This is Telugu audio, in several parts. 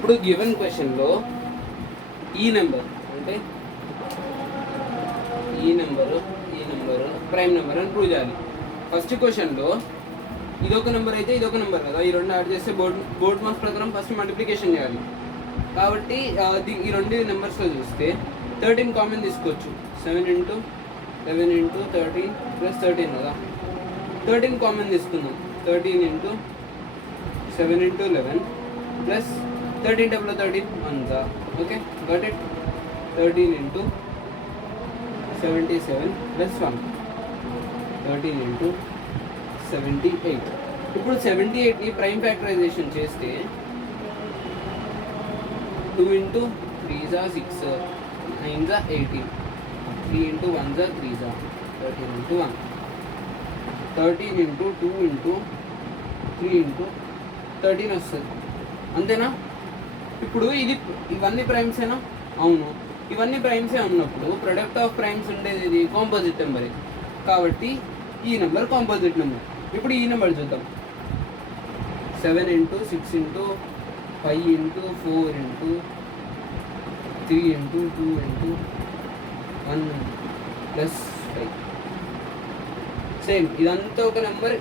ఇప్పుడు గివెన్ క్వశ్చన్లో ఈ నెంబర్ అంటే ఈ నెంబరు ప్రైమ్ నెంబర్ అని ప్రూవ్ చేయాలి. ఫస్ట్ క్వశ్చన్లో ఇదొక నెంబర్ అయితే ఇదొక నెంబర్ కదా, ఈ రెండు యాడ్ చేస్తే బోర్డ్ మార్క్స్ ప్రకారం ఫస్ట్ మల్టిప్లికేషన్ చేయాలి. కాబట్టి ఈ రెండు నెంబర్స్లో చూస్తే 13 కామన్ తీసుకోవచ్చు. 7 × 11 × 13 + 13 కదా, 13 కామన్ తీసుకుందాం. 13 × 7 × 11 + 13 × 13 1 ఓకే గట్ ఇట్. 13 × 77 + 1 13 × 78. ఇప్పుడు 78ని ప్రైమ్ ఫ్యాక్టరైజేషన్ చేస్తే 2 × 3 = 6 9 = 18 3 × 1 = 3 13 × 1 13 × 2 × 3 × 13 వస్తుంది. అంతేనా? ఇప్పుడు ఇవన్నీ ప్రైమ్సేనా? అవును, ఇవన్నీ ప్రైమ్సే ఉన్నప్పుడు ప్రొడక్ట్ ఆఫ్ ప్రైమ్స్ ఉండేది ఇది కాంపోజిట్ నెంబర్. కాబట్టి ఈ నెంబర్ కాంపోజిట్ నెంబర్. ఇప్పుడు ఈ నెంబర్ చూద్దాం. 7 × 6 × 5 × 4 × 3 × 2 × 1 + 5. సేమ్ ఇదంతా ఒక నెంబర్,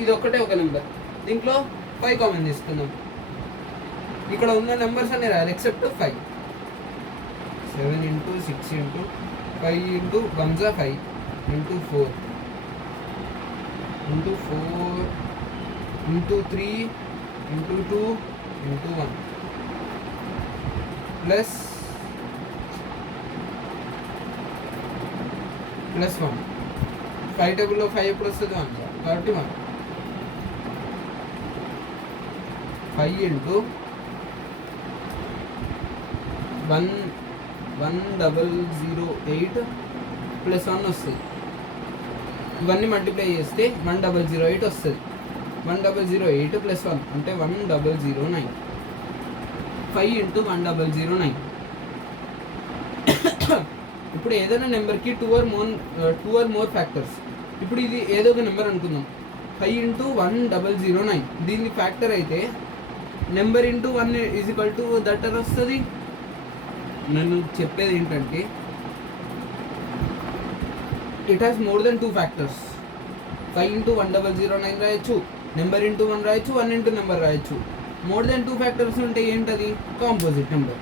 ఇది ఒక్కటే ఒక నెంబర్. దీంట్లో 5 కామన్ తీసుకుందాం. ఇక్కడ ఉన్న నెంబర్స్ అన్ని రాయాలి ఎక్సెప్ట్ 5. 7 × 6 × 5 × 1 = 5 × 4 × 4 × 3 × 2 × 1 ప్లస్ 1. 5 టేబుల్లో 5 ఎప్పుడు వస్తుంది? 1 కాబట్టి 1 5 × 1008 + 1 వస్తుంది. ఇవన్నీ మల్టిప్లై చేస్తే 1008 వస్తుంది. 1008 + 1 అంటే 1009. 5 × 1009. ఇప్పుడు ఏదైనా నెంబర్కి 2 or more ఫ్యాక్టర్స్. ఇప్పుడు ఇది ఏదో ఒక నెంబర్ అనుకుందాం. 5 × 1009 దీన్ని ఫ్యాక్టర్ అయితే నెంబర్ × 1 = దట్ అని వస్తుంది. నేను చెప్పేది ఏంటంటే it has more than 2 factors. 5 × 1009 రాయొచ్చు, నెంబర్ × 1 రాయొచ్చు, 1 × నెంబర్ రాయొచ్చు. మోర్ దెన్ 2 ఫ్యాక్టర్స్ ఉంటే ఏంటది? Composite number.